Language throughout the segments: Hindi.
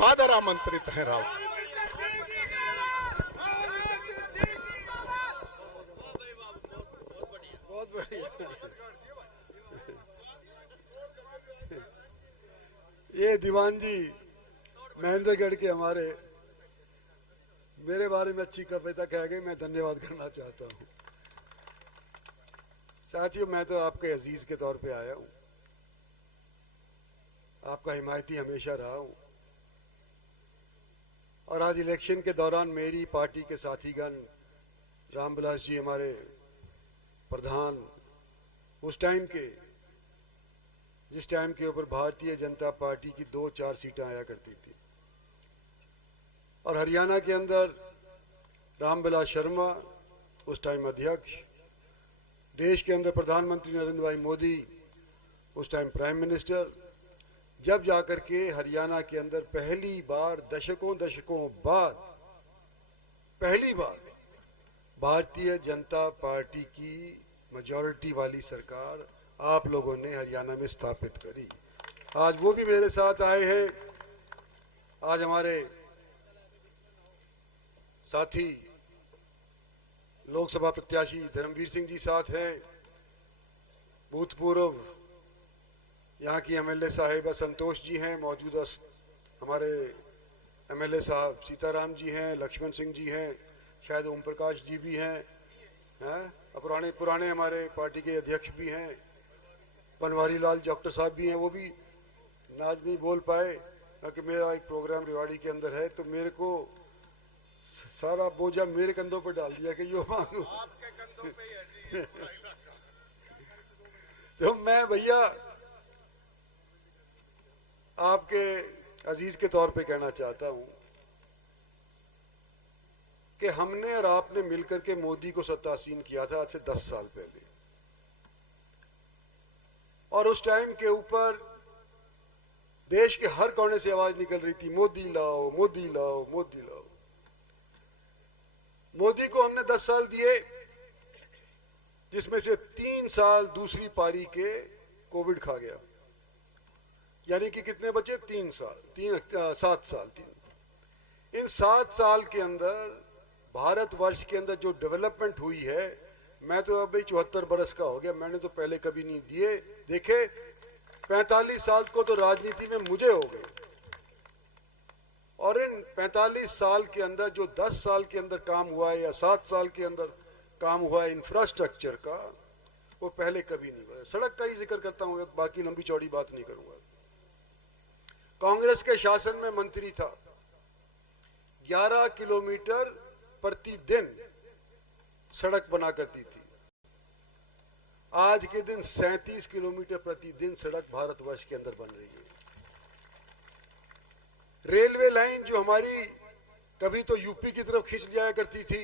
सादर आमंत्रित हैं राव। बहुत बढ़िया। ये दीवान जी महेंद्रगढ़ के हमारे मेरे बारे में अच्छी कविता कह गए, मैं धन्यवाद करना चाहता हूँ। साथियों, मैं तो आपके अजीज के तौर पे आया हूँ, आपका हिमायती हमेशा रहा हूँ, और आज इलेक्शन के दौरान मेरी पार्टी के साथीगण रामविलास जी हमारे प्रधान, उस टाइम के जिस टाइम के ऊपर भारतीय जनता पार्टी की 2-4 सीटें आया करती थी, और हरियाणा के अंदर रामविलास शर्मा उस टाइम अध्यक्ष, देश के अंदर प्रधानमंत्री नरेंद्र भाई मोदी उस टाइम प्राइम मिनिस्टर, जब जाकर के हरियाणा के अंदर पहली बार दशकों बाद पहली बार भारतीय जनता पार्टी की मेजॉरिटी वाली सरकार आप लोगों ने हरियाणा में स्थापित करी। आज वो भी मेरे साथ आए हैं। आज हमारे साथी लोकसभा प्रत्याशी धर्मवीर सिंह जी साथ हैं, भूतपूर्व यहाँ की एमएलए साहिबा संतोष जी हैं, मौजूदा हमारे एमएलए साहब सीताराम जी हैं, लक्ष्मण सिंह जी हैं, शायद ओम प्रकाश जी भी हैं, पुराने हमारे पार्टी के अध्यक्ष भी हैं, बनवारी लाल डॉक्टर साहब भी हैं। वो भी आज नहीं बोल पाए क्योंकि मेरा एक प्रोग्राम रेवाड़ी के अंदर है, तो मेरे को सारा बोझा मेरे कंधों पर डाल दिया कि यो मांगू आपके कंधों पे ही है जी। तो मैं भैया आपके अजीज के तौर पे कहना चाहता हूं कि हमने और आपने मिलकर के मोदी को सत्तासीन किया था आज से 10 साल पहले, और उस टाइम के ऊपर देश के हर कोने से आवाज निकल रही थी, मोदी लाओ, मोदी लाओ, मोदी लाओ। मोदी को हमने 10 साल दिए, जिसमें से 3 साल दूसरी पारी के कोविड खा गया, यानी कि कितने बचे? 7 साल। इन 7 साल के अंदर भारतवर्ष के अंदर जो डेवलपमेंट हुई है, मैं तो अभी 74 बरस का हो गया, मैंने तो पहले कभी नहीं दिए देखे। 45 साल को तो राजनीति में मुझे हो गए, और इन 45 साल के अंदर जो 10 साल के अंदर काम हुआ है या 7 साल के अंदर काम हुआ है इंफ्रास्ट्रक्चर का, वो पहले कभी नहीं हुआ। सड़क का ही जिक्र करता हूं, बाकी लंबी चौड़ी बात नहीं करूंगा। कांग्रेस के शासन में मंत्री था, 11 किलोमीटर प्रतिदिन सड़क बना करती थी। आज के दिन 37 किलोमीटर प्रतिदिन सड़क भारतवर्ष के अंदर बन रही है। रेलवे लाइन जो हमारी कभी तो यूपी की तरफ खींच जाया करती थी,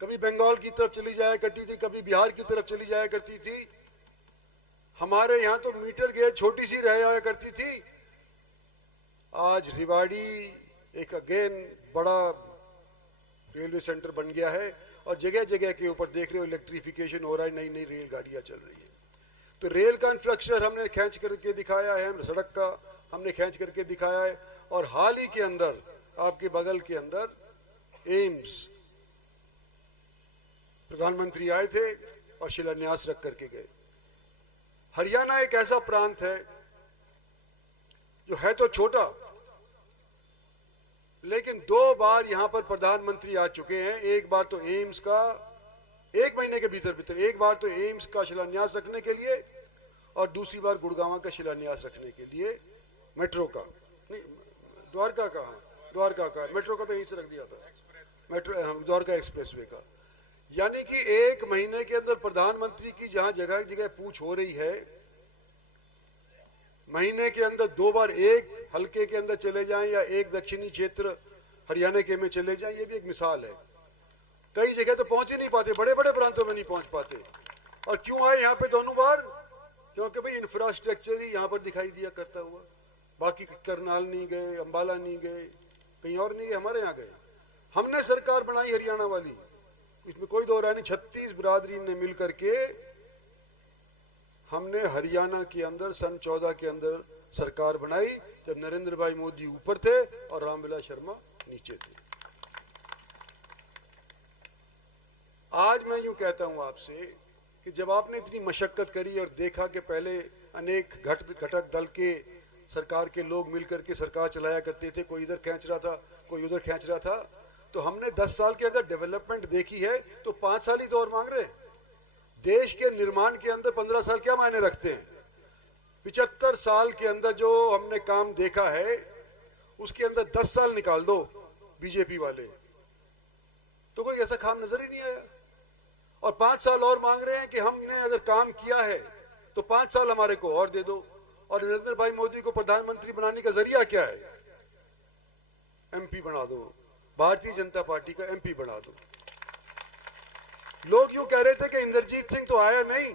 कभी बंगाल की तरफ चली जाया करती थी, कभी बिहार की तरफ चली जाया करती थी, हमारे यहां तो मीटर गेज छोटी सी रह जाया करती थी। आज रेवाड़ी एक अगेन बड़ा रेलवे सेंटर बन गया है, और जगह जगह के ऊपर देख रहे हो इलेक्ट्रिफिकेशन हो रहा है, नई नई रेलगाड़ियां चल रही है। तो रेल का इंफ्रास्ट्रक्चर हमने खींच करके दिखाया है, सड़क का हमने खींच करके दिखाया है, और हाल ही के अंदर आपके बगल के अंदर एम्स प्रधानमंत्री आए थे और शिलान्यास रख करके गए। हरियाणा एक ऐसा प्रांत है जो है तो छोटा, लेकिन 2 बार यहां पर प्रधानमंत्री आ चुके हैं। एक बार तो एम्स का 1 महीने के भीतर एक बार तो एम्स का शिलान्यास रखने के लिए, और दूसरी बार गुड़गांव का शिलान्यास रखने के लिए, मेट्रो का नहीं, द्वारका का मेट्रो का तो यहीं से रख दिया था, मेट्रो द्वारका एक्सप्रेसवे का। यानी कि 1 महीने के अंदर प्रधानमंत्री की जहां जगह जगह पूछ हो रही है, महीने के अंदर 2 बार एक हल्के के अंदर चले जाएं या एक दक्षिणी क्षेत्र हरियाणा के में चले जाएं, ये भी एक मिसाल है। कई जगह तो पहुंच ही नहीं पाते, बड़े बड़े प्रांतों में नहीं पहुंच पाते। और क्यों आए यहाँ पे दोनों बार? क्योंकि भाई इंफ्रास्ट्रक्चर ही यहाँ पर दिखाई दिया करता हुआ। बाकी करनाल नहीं गए, अंबाला नहीं गए, कहीं और नहीं गए, हमारे यहाँ गए। हमने सरकार बनाई हरियाणा वाली, इसमें कोई दो राय नहीं। 36 बिरादरी ने मिलकर के हमने हरियाणा के अंदर सन 14 के अंदर सरकार बनाई जब नरेंद्र भाई मोदी ऊपर थे और रामविलास शर्मा नीचे थे। आज मैं यूं कहता हूं आपसे कि जब आपने इतनी मशक्कत करी और देखा कि पहले अनेक घटक दल के सरकार के लोग मिलकर के सरकार चलाया करते थे, कोई इधर खींच रहा था कोई उधर खींच रहा था, तो हमने 10 साल की अगर डेवलपमेंट देखी है तो 5 साल ही तो और मांग रहे हैं। देश के निर्माण के अंदर 15 साल क्या मायने रखते हैं? 75 साल के अंदर जो हमने काम देखा है उसके अंदर 10 साल निकाल दो बीजेपी वाले, तो कोई ऐसा काम नजर ही नहीं आया। और 5 साल और मांग रहे हैं कि हमने अगर काम किया है तो 5 साल हमारे को और दे दो। और नरेंद्र भाई मोदी को प्रधानमंत्री बनाने का जरिया क्या है? एमपी बना दो, भारतीय जनता पार्टी का एमपी बना दो। लोग यूं कह रहे थे कि इंद्रजीत सिंह तो आया नहीं,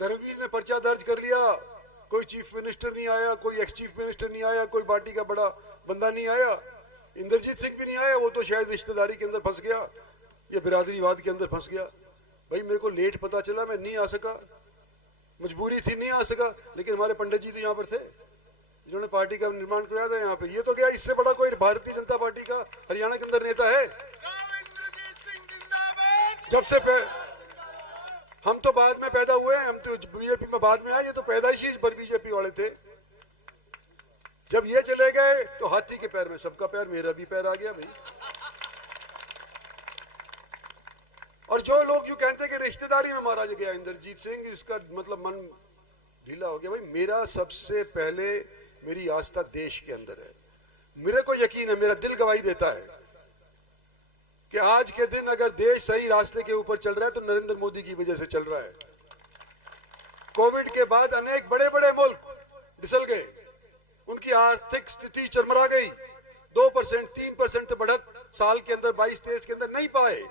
धर्मवीर ने पर्चा दर्ज कर लिया, कोई चीफ मिनिस्टर नहीं आया, कोई एक्स चीफ मिनिस्टर नहीं आया, कोई पार्टी का बड़ा बंदा नहीं आया, इंद्रजीत सिंह भी नहीं आया, वो तो शायद रिश्तेदारी के अंदर फंस गया या बिरादरीवाद के अंदर फंस गया। भाई मेरे को लेट पता चला, मैं नहीं आ सका, मजबूरी थी, नहीं आ सका, लेकिन हमारे पंडित जी तो यहाँ पर थे जिन्होंने पार्टी का निर्माण कराया था यहाँ पे। ये तो क्या इससे बड़ा कोई भारतीय जनता पार्टी का हरियाणा के अंदर नेता है? जब से हम तो बाद में पैदा हुए हैं, हम तो बीजेपी में बाद में आए, ये तो पैदाइशी पर बीजेपी वाले थे। जब ये चले गए तो हाथी के पैर में सबका पैर, मेरा भी पैर आ गया भाई। और जो लोग यूं कहते हैं कि रिश्तेदारी में मारा गया इंद्रजीत सिंह, इसका मतलब मन ढीला हो गया। भाई मेरा सबसे पहले मेरी आस्था देश के अंदर है। मेरे को यकीन है, मेरा दिल गवाही देता है कि आज के दिन अगर देश सही रास्ते के ऊपर चल रहा है तो नरेंद्र मोदी की वजह से चल रहा है। कोविड के बाद अनेक बड़े बड़े मुल्क डिसल गए, उनकी आर्थिक स्थिति चरमरा गई, 2% 3% बढ़त साल के अंदर 22-23 के अंदर नहीं पाए,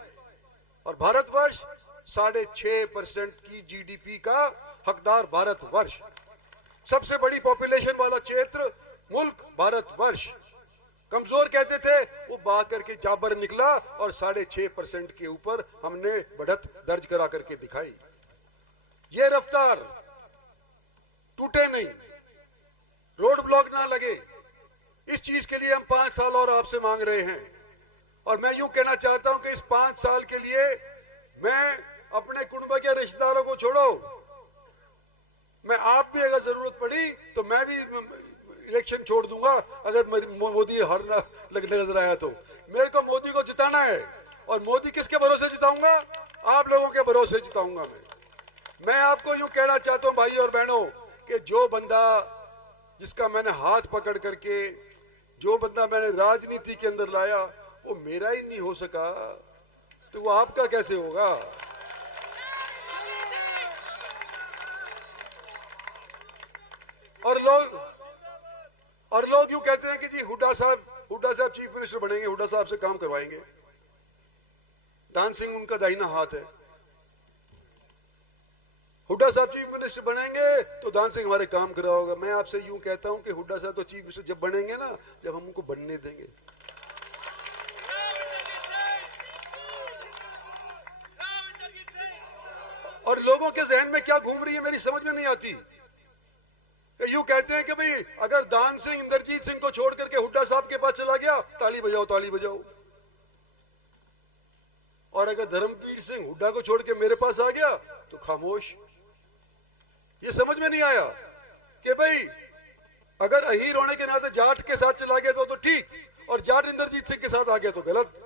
और भारतवर्ष 6.5% की जीडीपी का हकदार भारतवर्ष, सबसे बड़ी पॉपुलेशन वाला क्षेत्र मुल्क भारतवर्ष। कमजोर कहते थे, वो बा करके जाबर निकला और 6.5% के ऊपर हमने बढ़त दर्ज करा करके दिखाई। ये रफ्तार टूटे नहीं, रोड ब्लॉक ना लगे, इस चीज के लिए हम 5 साल और आपसे मांग रहे हैं। और मैं यूं कहना चाहता हूं कि इस 5 साल के लिए मैं अपने कुटुंब के रिश्तेदारों को छोड़ो, मैं आप भी अगर जरूरत पड़ी तो मैं भी इलेक्शन छोड़ दूंगा अगर मोदी हारना नजर आया तो। मेरे को मोदी को जिताना है, और मोदी किसके भरोसे जिताऊंगा? आप लोगों के भरोसे जिताऊंगा मैं आपको यूं कहना चाहता हूं भाई और बहनों कि जो बंदा जिसका मैंने हाथ पकड़ करके, जो बंदा मैंने राजनीति के अंदर लाया, वो मेरा ही नहीं हो सका तो वो आपका कैसे होगा? और लोग यूं कहते हैं कि जी हुड्डा साहब चीफ मिनिस्टर बनेंगे, हुड्डा साहब से काम करवाएंगे। दान सिंह उनका दाहिना हाथ है, हुड्डा साहब चीफ मिनिस्टर बनेंगे तो दान सिंह हमारे काम कराओगे। मैं आपसे यूं कहता हूं कि हुड्डा साहब तो चीफ मिनिस्टर जब बनेंगे ना, जब हम उनको बनने देंगे। और लोगों के जहन में क्या घूम रही है मेरी समझ में नहीं आती। यूं कहते हैं कि भाई अगर दान सिंह इंद्रजीत सिंह को छोड़ करके हुड्डा साहब के पास चला गया, ताली बजाओ ताली बजाओ, और अगर धर्मवीर सिंह हुड्डा को छोड़ के मेरे पास आ गया तो खामोश। ये समझ में नहीं आया कि भाई अगर अहीर होने के नाते जाट के साथ चला गया तो ठीक, और जाट इंद्रजीत सिंह के साथ आ गया तो गलत।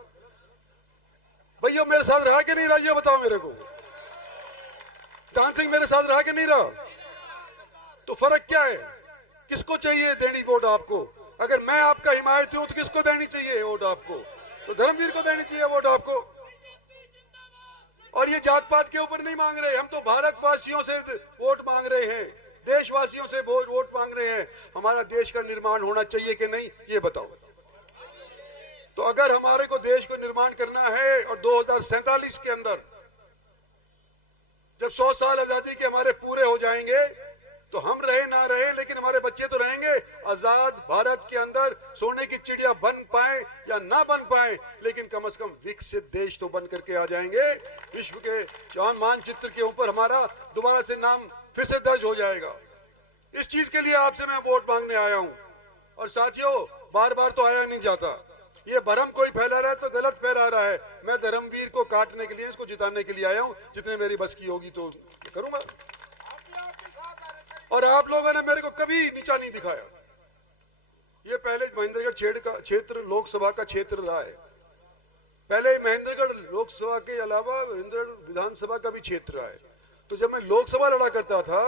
भैया मेरे साथ रहा कि नहीं रहा, ये बताओ मेरे को। दान सिंह मेरे साथ रहा कि नहीं रहा, तो फर्क क्या है? किसको चाहिए देनी वोट आपको? अगर मैं आपका हिमायती हूं तो किसको देनी चाहिए वोट आपको? तो धर्मवीर को देनी चाहिए वोट आपको। और ये जात पात के ऊपर नहीं मांग रहे, हम तो भारतवासियों से वोट मांग रहे हैं, देशवासियों से वोट मांग रहे हैं। हमारा देश का निर्माण होना चाहिए कि नहीं, ये बताओ। तो अगर हमारे को देश को निर्माण करना है और 2047 के अंदर जब 100 साल आजादी के हमारे पूरे हो जाएंगे, तो हम रहे ना रहे लेकिन हमारे बच्चे तो रहेंगे। आजाद भारत के अंदर सोने की चिड़िया बन पाए या ना बन पाए, लेकिन कम से कम विकसित देश तो बन करके आ जाएंगे। विश्व के मानचित्र के ऊपर हमारा दोबारा से नाम फिर से दर्ज हो जाएगा। इस चीज के लिए आपसे मैं वोट मांगने आया हूं। और साथियों, बार बार तो आया नहीं जाता, ये भरम कोई फैला रहा है तो गलत फैला रहा है। मैं धर्मवीर को काटने के लिए, इसको जिताने के लिए आया हूं। जितने मेरी बस की होगी तो करूंगा। और आप लोगों ने मेरे को कभी नीचा नहीं दिखाया। ये पहले महेंद्रगढ़ क्षेत्र लोकसभा का क्षेत्र रहा है। पहले महेंद्रगढ़ लोकसभा के अलावा महेंद्रगढ़ विधानसभा का भी क्षेत्र रहा है। तो जब मैं लोकसभा लड़ा करता था,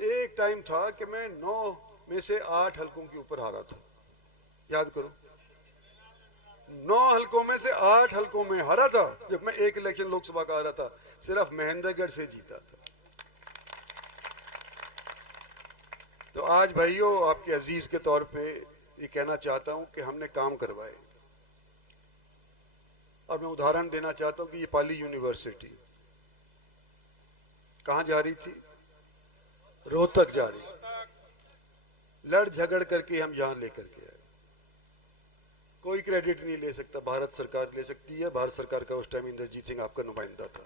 एक टाइम था कि मैं 9 में से 8 हलकों के ऊपर हारा था। याद करो, 9 हलकों में से 8 हलकों में हारा था। जब मैं एक इलेक्शन लोकसभा का हारा था, सिर्फ महेंद्रगढ़ से जीता था। तो आज भाइयों, आपके अजीज के तौर पे ये कहना चाहता हूं कि हमने काम करवाए। और मैं उदाहरण देना चाहता हूं कि ये पाली यूनिवर्सिटी कहां जा रही थी? रोहतक जा रही। लड़ झगड़ करके हम यहां लेकर के आए। कोई क्रेडिट नहीं ले सकता, भारत सरकार ले सकती है। भारत सरकार का उस टाइम इंद्रजीत सिंह आपका नुमाइंदा था।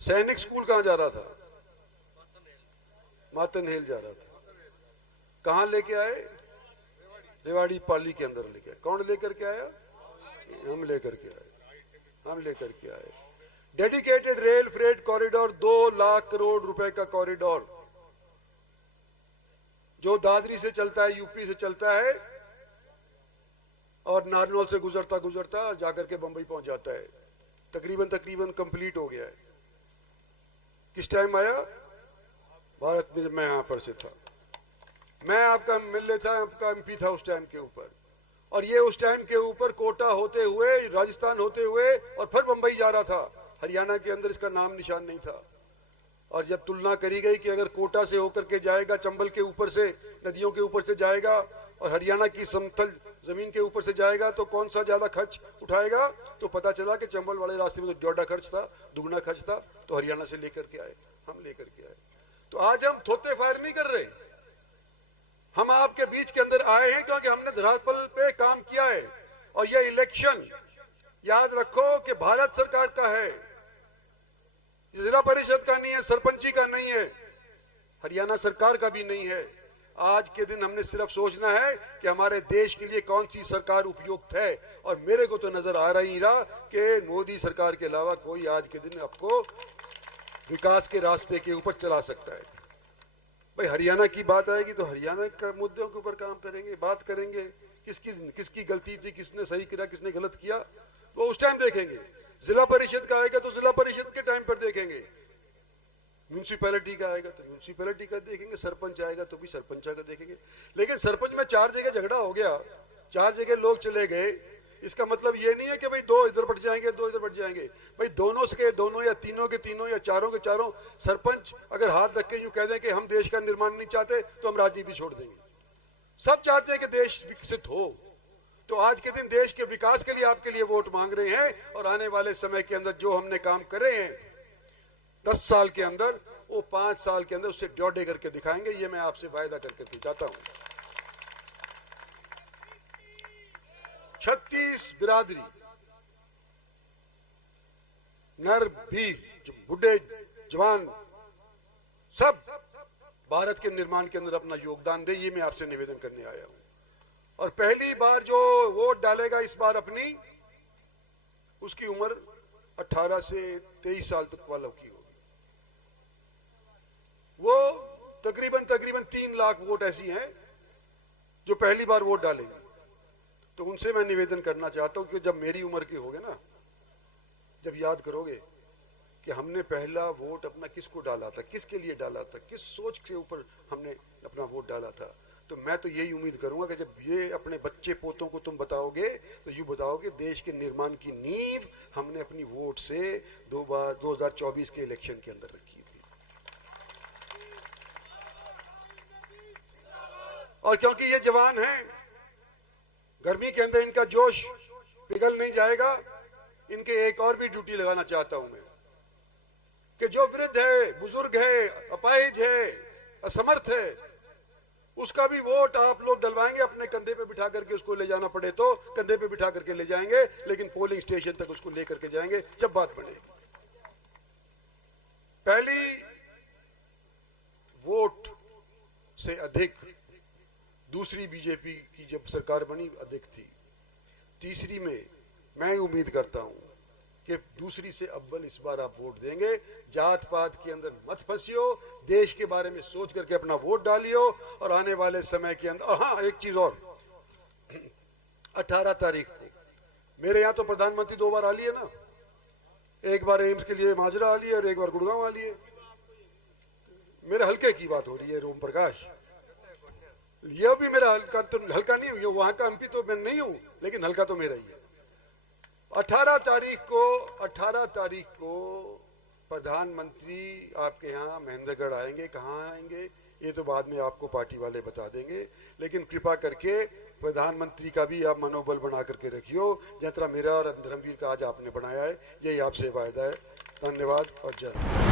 सैनिक स्कूल कहां जा रहा था? मातन हेल जा रहा था। कहां लेके आए? रेवाड़ी पाली के अंदर लेके आए। कौन लेकर के आया? हम लेकर के आए। हम लेकर के आए। Dedicated rail freight corridor, 2 lakh crore रुपए का कॉरिडोर, जो दादरी से चलता है, यूपी से चलता है और नारनौल से गुजरता गुजरता जाकर के बंबई पहुंच जाता है। तकरीबन कंप्लीट हो गया है। किस टाइम आया? भारत में मैं यहां पर से था। मैं आपका एमएलए था, आपका एमपी था उस टाइम के ऊपर। और ये उस टाइम के ऊपर कोटा होते हुए, राजस्थान होते हुए और फिर बंबई जा रहा था। हरियाणा के अंदर इसका नाम निशान नहीं था। और जब तुलना करी गई कि अगर कोटा से होकर के जाएगा, चंबल के ऊपर से, नदियों के ऊपर से जाएगा और हरियाणा की समतल जमीन के ऊपर से जाएगा, तो कौन सा ज्यादा खर्च उठाएगा? तो पता चला कि चंबल वाले रास्ते में तो ज्यादा खर्च था, दुगना खर्च था। तो हरियाणा से लेकर के आए, हम लेकर के आए। तो आज हम थोते फायर नहीं कर रहे। हम आपके बीच के अंदर आए हैं क्योंकि हमने धरातल पे काम किया है। और ये इलेक्शन याद रखो कि भारत सरकार का है, जिला परिषद का नहीं है, सरपंची का नहीं है, हरियाणा सरकार का भी नहीं है। आज के दिन हमने सिर्फ सोचना है कि हमारे देश के लिए कौन सी सरकार उपयुक्त है। और मेरे को तो नजर आ रहा ही नहीं रहा कि मोदी सरकार के अलावा कोई आज के दिन आपको विकास के रास्ते के ऊपर चला सकता है। भाई, हरियाणा की बात आएगी तो हरियाणा का मुद्दों के ऊपर काम करेंगे, बात करेंगे। किसकी गलती थी, किसने सही किया, किसने गलत किया, वो उस टाइम देखेंगे। जिला परिषद का आएगा तो जिला परिषद के टाइम पर देखेंगे। म्यूनिसिपैलिटी का आएगा तो म्यूनिसिपैलिटी का देखेंगे। सरपंच आएगा तो भी सरपंच का देखेंगे। लेकिन सरपंच में 4 जगह झगड़ा हो गया, 4 जगह लोग चले गए। इसका मतलब ये नहीं है कि भाई 2 इधर बढ़ जाएंगे, 2 इधर बढ़ जाएंगे। भाई दोनों के दोनों या तीनों के तीनों या चारों के चारों सरपंच अगर हाथ रख के यूं कह दें कि हम देश का निर्माण नहीं चाहते तो हम राजनीति छोड़ देंगे। सब चाहते हैं कि देश विकसित हो। तो आज के दिन देश के विकास के लिए आपके लिए वोट मांग रहे हैं। और आने वाले समय के अंदर जो हमने काम करे हैं 10 साल के अंदर, वो 5 साल के अंदर उससे डौडे करके दिखाएंगे। ये मैं आपसे वायदा करके चाहता हूं। 36 बिरादरी, नर वीर, बुढ़े जवान, सब भारत के निर्माण के अंदर अपना योगदान दे। ये मैं आपसे निवेदन करने आया हूं। और पहली बार जो वोट डालेगा इस बार अपनी, उसकी उम्र 18 से 23 साल तक वालों की होगी। वो तकरीबन 3 लाख वोट ऐसी हैं जो पहली बार वोट डालेंगे। तो उनसे मैं निवेदन करना चाहता हूं कि जब मेरी उम्र के होगे ना, जब याद करोगे कि हमने पहला वोट अपना किसको डाला था, किसके लिए डाला था, किस सोच के ऊपर हमने अपना वोट डाला था, तो मैं तो यही उम्मीद करूंगा कि जब ये अपने बच्चे पोतों को तुम बताओगे तो यूं बताओगे देश के निर्माण की नींव हमने अपनी वोट से 2024 के इलेक्शन के अंदर रखी थी। और क्योंकि ये जवान हैं, गर्मी के अंदर इनका जोश पिघल नहीं जाएगा, इनके एक और भी ड्यूटी लगाना चाहता हूं मैं कि जो वृद्ध है, बुजुर्ग है, अपाहिज है, असमर्थ है, उसका भी वोट आप लोग डलवाएंगे। अपने कंधे पे बिठा करके उसको ले जाना पड़े तो कंधे पे बिठा करके ले जाएंगे, लेकिन पोलिंग स्टेशन तक उसको लेकर के जाएंगे जब बात बनेगी। पहली वोट से अधिक दूसरी बीजेपी की जब सरकार बनी अधिक थी। तीसरी में मैं उम्मीद करता हूं कि दूसरी से अव्वल इस बार आप वोट देंगे। जात पात के अंदर मत फंसियो, देश के बारे में सोच करके अपना वोट डालियो और आने वाले समय के अंदर। हाँ, एक चीज और, 18 तारीख को मेरे यहाँ तो प्रधानमंत्री 2 बार आ लिए ना, एक बार एम्स के लिए माजरा आ लिए और एक बार गुड़गांव आ लिए। मेरे हल्के की बात हो रही है रोम प्रकाश, यह भी मेरा हल्का नहीं हुई, वहां का एमपी तो मैं नहीं हूं, लेकिन हल्का तो मेरा ही है। 18 तारीख को प्रधानमंत्री आपके यहाँ महेंद्रगढ़ आएंगे। कहाँ आएंगे ये तो बाद में आपको पार्टी वाले बता देंगे, लेकिन कृपा करके प्रधानमंत्री का भी आप मनोबल बना करके रखियो, जिस तरह मेरा और धर्मवीर का आज आपने बनाया है। यही आपसे वायदा है। धन्यवाद और जय हिंद।